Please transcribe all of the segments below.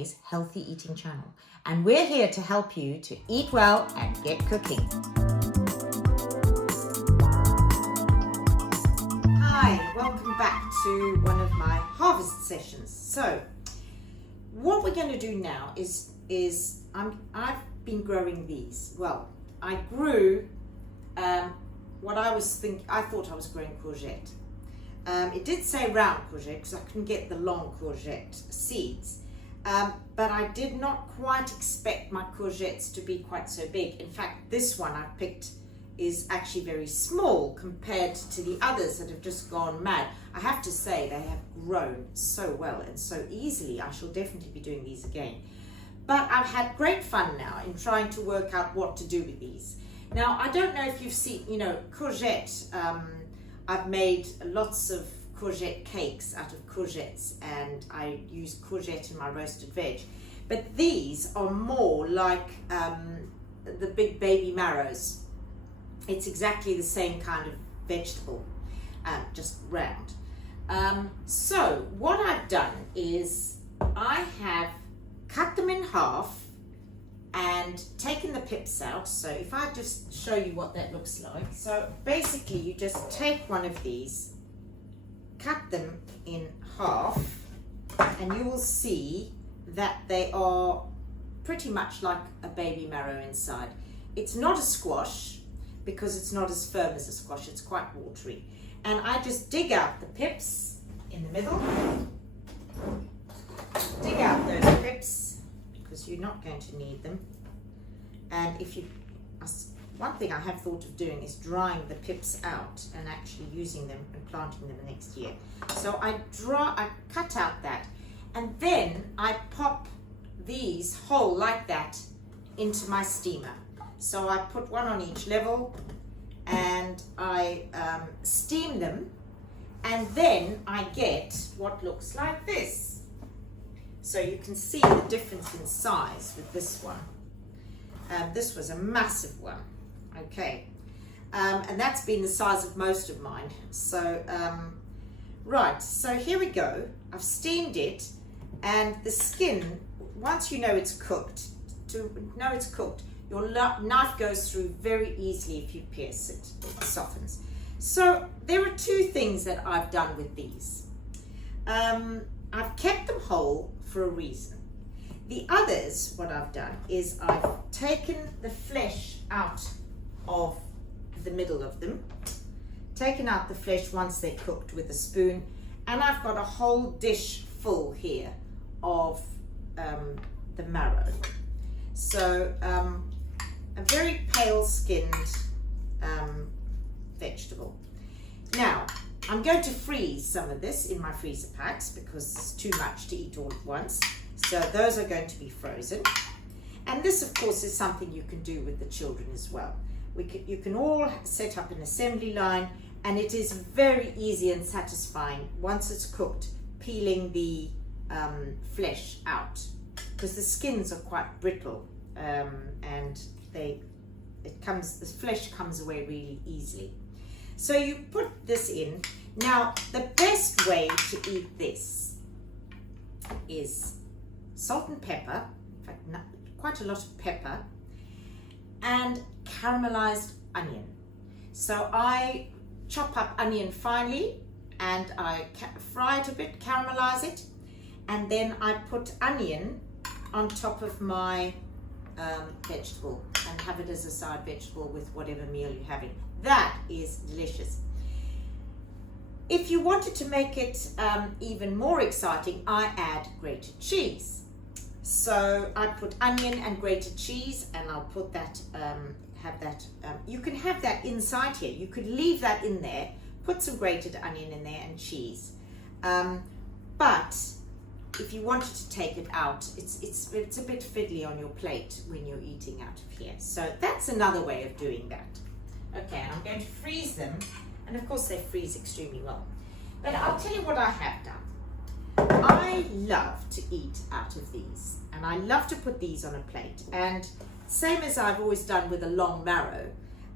Friday's Healthy Eating channel, and we're here to help you to eat well and get cooking. Hi, welcome back to one of my harvest sessions. So what we're going to do now is I've been growing these. Well, I grew what I thought I was growing courgette. It did say round courgette because I couldn't get the long courgette seeds, but I did not quite expect my courgettes to be quite so big. In fact, this one I picked is actually very small compared to the others that have just gone mad. I have to say they have grown so well and so easily. I shall definitely be doing these again. But I've had great fun now in trying to work out what to do with these. Now, I don't know if you've seen, courgette. I've made lots of courgette cakes out of courgettes, and I use courgette in my roasted veg. But these are more like the big baby marrows. It's exactly the same kind of vegetable, just round. So what I've done is I have cut them in half and taken the pips out. So if I just show you what that looks like. So basically you just take one of these, cut them in half, and you will see that they are pretty much like a baby marrow inside. It's not a squash because it's not as firm as a squash, it's quite watery. And I just dig out the pips in the middle, dig out those pips, because you're not going to need them. And one thing I have thought of doing is drying the pips out and actually using them and planting them next year. So I cut out that, and then I pop these whole like that into my steamer. So I put one on each level and I steam them, and then I get what looks like this. So you can see the difference in size with this one. This was a massive one, okay. And that's been the size of most of mine. So, right, so here we go. I've steamed it, and the skin, once you know it's cooked, your knife goes through very easily if you pierce it, it softens. So there are two things that I've done with these. I've kept them whole for a reason. The others, what I've done is I've taken the flesh out of the middle of them, taken out the flesh once they're cooked with a spoon, and I've got a whole dish full here of the marrow. So a very pale skinned vegetable. Now, I'm going to freeze some of this in my freezer packs because it's too much to eat all at once. So those are going to be frozen. And this, of course, is something you can do with the children as well. You can all set up an assembly line, and it is very easy and satisfying once it's cooked, peeling the flesh out, because the skins are quite brittle, and the flesh comes away really easily. So you put this in. Now, the best way to eat this is salt and pepper, in fact, quite a lot of pepper, and caramelized onion. So I chop up onion finely, and I fry it a bit, caramelize it, and then I put onion on top of my vegetable and have it as a side vegetable with whatever meal you're having. That is delicious. If you wanted to make it even more exciting, I add grated cheese. So I put onion and grated cheese, and I'll put that, you can have that inside here. You could leave that in there, put some grated onion in there and cheese. But if you wanted to take it out, it's a bit fiddly on your plate when you're eating out of here. So that's another way of doing that. Okay, I'm going to freeze them, and of course they freeze extremely well. But I'll tell you what I have done. I love to eat out of these, and I love to put these on a plate. And same as I've always done with a long marrow,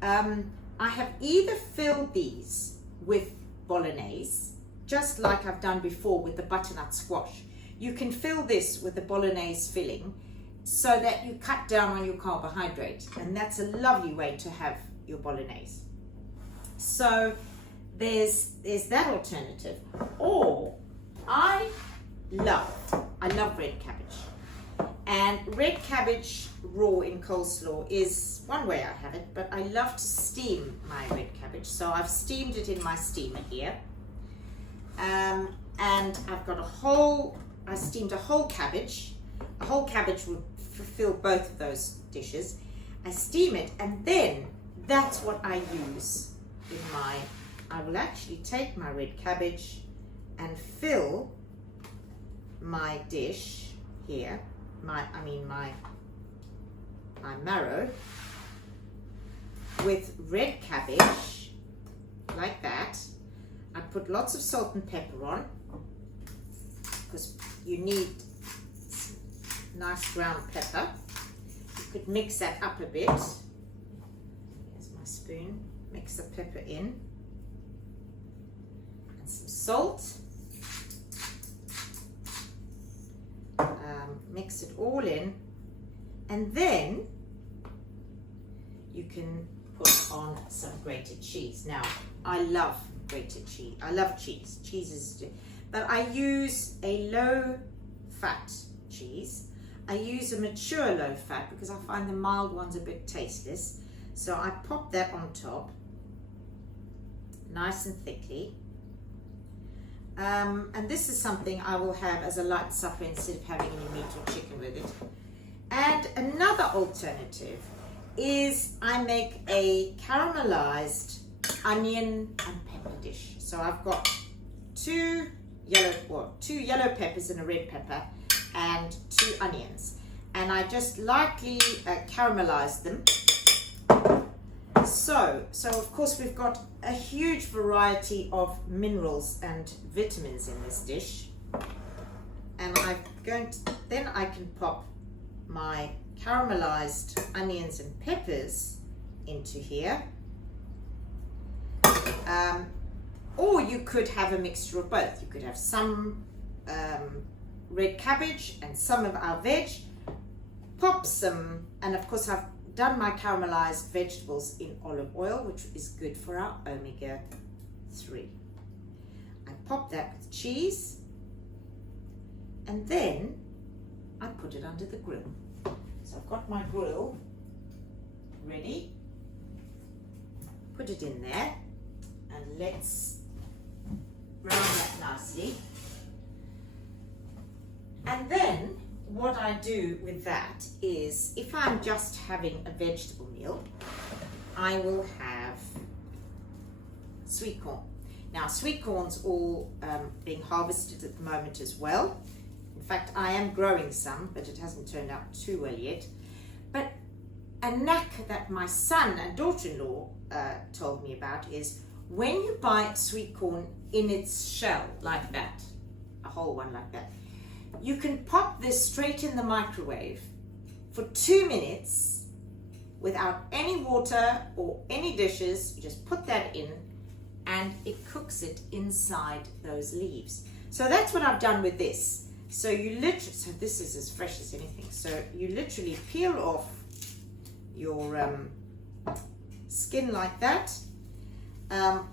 I have either filled these with bolognese, just like I've done before with the butternut squash. you can fill this with the bolognese filling so that you cut down on your carbohydrate, and that's a lovely way to have your bolognese. So there's that alternative. Or I love red cabbage, and red cabbage raw in coleslaw is one way I have it, but I love to steam my red cabbage. So I've steamed it in my steamer here, and I've got I steamed a whole cabbage. A whole cabbage would fulfill both of those dishes. I steam it, and then that's what I use in I will actually take my red cabbage and fill my dish here, my marrow, with red cabbage, like that. I put lots of salt and pepper on, because you need nice ground pepper. You could mix that up a bit. Here's my spoon. Mix the pepper in. And some salt. Mix it all in. And then you can put on some grated cheese. Now, I love grated cheese. I love cheese. Cheese is... But I use a low-fat cheese. I use a mature low-fat because I find the mild ones a bit tasteless. So I pop that on top, nice and thickly. And this is something I will have as a light supper instead of having any meat or chicken with it. And another alternative is I make a caramelized onion and pepper dish. So I've got two yellow peppers and a red pepper and 2 onions, and I just lightly caramelize them. So of course we've got a huge variety of minerals and vitamins in this dish, and then I can pop my caramelized onions and peppers into here. Or you could have a mixture of both. You could have some red cabbage and some of our veg, pop some, and of course I've done my caramelized vegetables in olive oil, which is good for our omega-3. I pop that with cheese, and then I put it under the grill. So I've got my grill ready, put it in there, and let's brown that nicely. And then what I do with that is, if I'm just having a vegetable meal, I will have sweet corn. Now, sweet corn's all being harvested at the moment as well. In fact, I am growing some, but it hasn't turned out too well yet. But a knack that my son and daughter-in-law told me about is, when you buy sweet corn in its shell like that, a whole one like that, you can pop this straight in the microwave for 2 minutes without any water or any dishes. You just put that in and it cooks it inside those leaves. So that's what I've done with this. So so this is as fresh as anything. So you literally peel off your skin like that.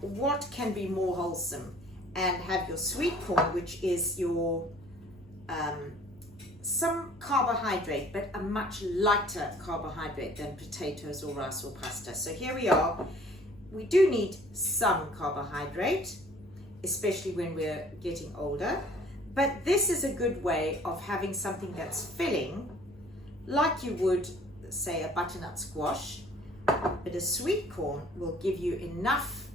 What can be more wholesome? And have your sweet corn, which is your some carbohydrate, but a much lighter carbohydrate than potatoes or rice or pasta. So here we are. We do need some carbohydrate, especially when we're getting older. But this is a good way of having something that's filling, like you would, say, a butternut squash. But a sweet corn will give you enough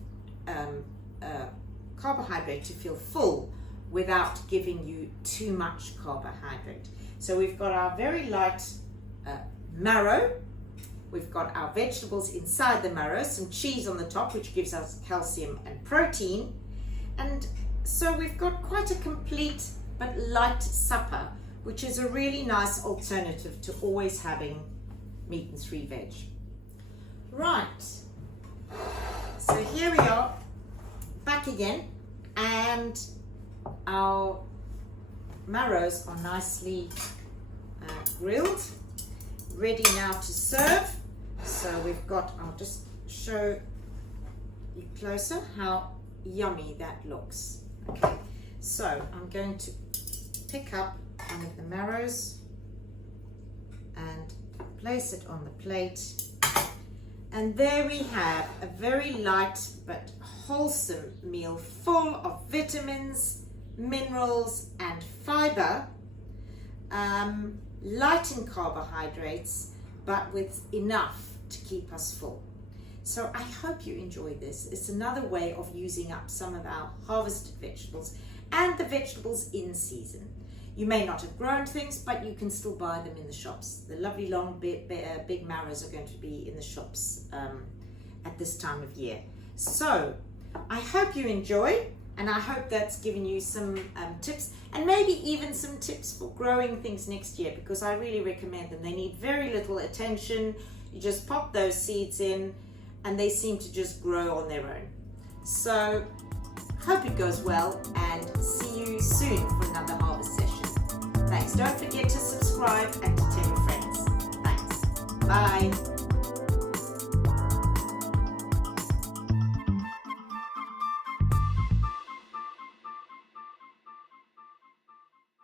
carbohydrate to feel full without giving you too much carbohydrate. So we've got our very light marrow. We've got our vegetables inside the marrow, some cheese on the top, which gives us calcium and protein. And so we've got quite a complete but light supper, which is a really nice alternative to always having meat and 3 veg. Right, so here we are, back again, and our marrows are nicely grilled, ready now to serve. So we've got, I'll just show you closer how yummy that looks. Okay, so I'm going to pick up one of the marrows and place it on the plate. And there we have a very light but wholesome meal full of vitamins, minerals and fiber, light in carbohydrates, but with enough to keep us full. So I hope you enjoy this. It's another way of using up some of our harvested vegetables and the vegetables in season. You may not have grown things, but you can still buy them in the shops. The lovely long big marrows are going to be in the shops at this time of year. So I hope you enjoy, and I hope that's given you some tips, and maybe even some tips for growing things next year, because I really recommend them. They need very little attention. You just pop those seeds in and they seem to just grow on their own. So hope it goes well, and see you soon for another harvest session. Thanks. Don't forget to subscribe and to tell your friends. Thanks. Bye.